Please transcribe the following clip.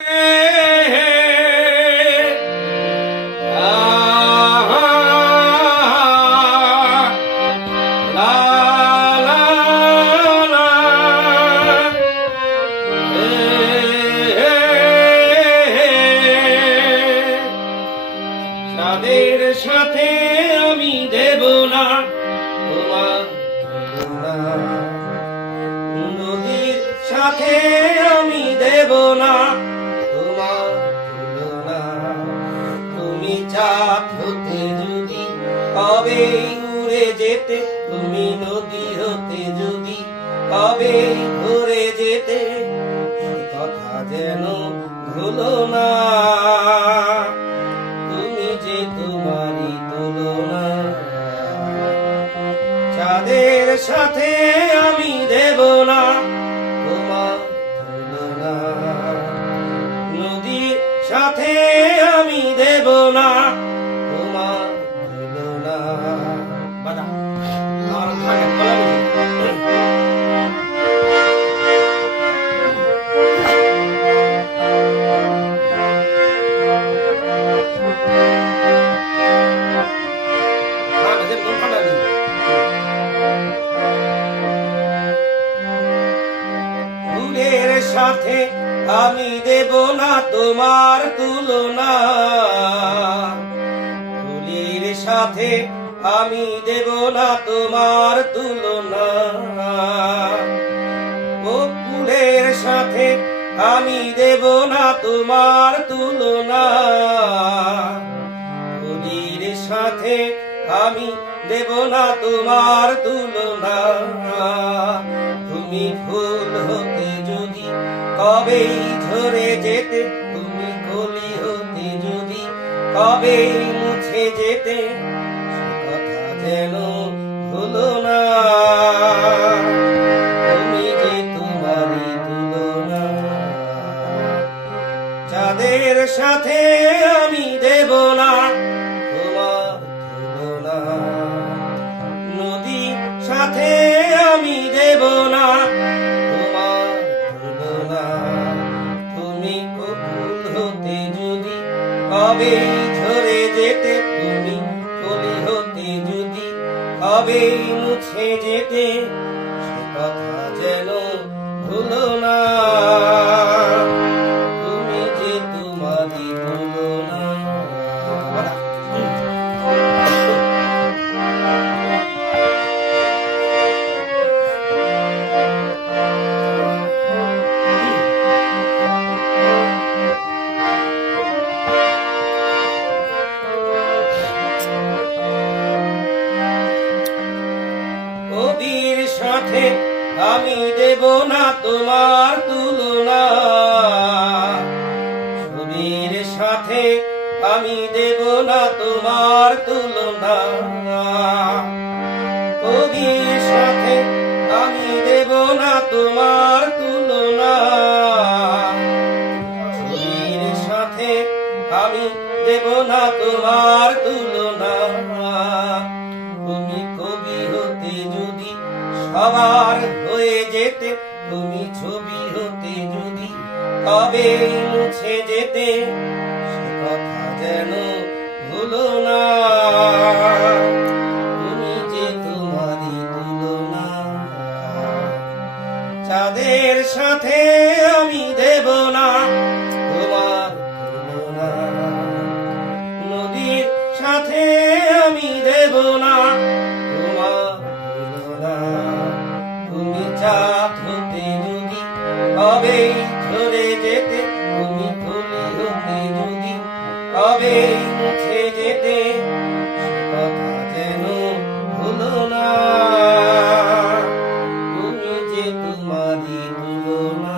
তাদের সাথে আমি দেব না তোমার নদীর সাথে আমি দেব না তোমার তুলনা। তুমি চাঁদ হতে যদি কবে উড়ে যেতে, তুমি নদী হতে যদি কবে ঘুরে যেতে, সে কথা যেন ভুলো না। তোমারই তুলনা চাঁদের সাথে আমি দেব না তোমার তুলনা, নদীর সাথে আমি দেব না তোমার তুলনা। ফুলের সাথে আমি দেব না তোমার তুলনা, ফুলের সাথে আমি দেব না তোমার তুলনা। ও ফুলের সাথে আমি দেব না তোমার তুলনা, ফুলের সাথে আমি দেব না তোমার তুলনা। তুমি ফুল হতে যদি কবেই ঝরে যেতে, তুমি কলি হতে যদি কবেই মুছে যেতে, সে কথা যেন ভুলো না। তুমি যে তোমারই তুলনা চাঁদের সাথে আমি দেব না তোমার তুলনা, নদীর সাথে আমি দেব না তোমার তুলনা। তুমি ফুল হতে যদি কবে ঝরে যেতে, তুমি কলি হতে যদি কবে মুছে যেতে, সে কথা যেন ভুলো না। তুমি যে তোমারই তুলনা। নদীর সাথে আমি দেব না তোমার তুলনা, নদীর সাথে আমি দেব না তোমার তুলনা। নদীর সাথে আমি দেব না তোমার তুলনা, নদীর সাথে আমি দেব না তোমার তুলনা। তুমি কবি হতে যদি সবার হয়ে যেতে, তুমি ছবি হতে যদি কবে মুছে যেতে, সে কথা যেন ভুলো না। তুমি যে তোমারই তুলনা চাঁদের সাথে আমি দেব না তোমার তুলনা, নদীর সাথে আমি দেব না তোমার তুলনা। তুমি চাঁদ হতে যদি কবে ঝরে যেতে, তুমি ফুল হতে যদি কবে মুছে যেতে, সে কথা যেন ভুলো না। তুমি যে তোমারই তুলনা।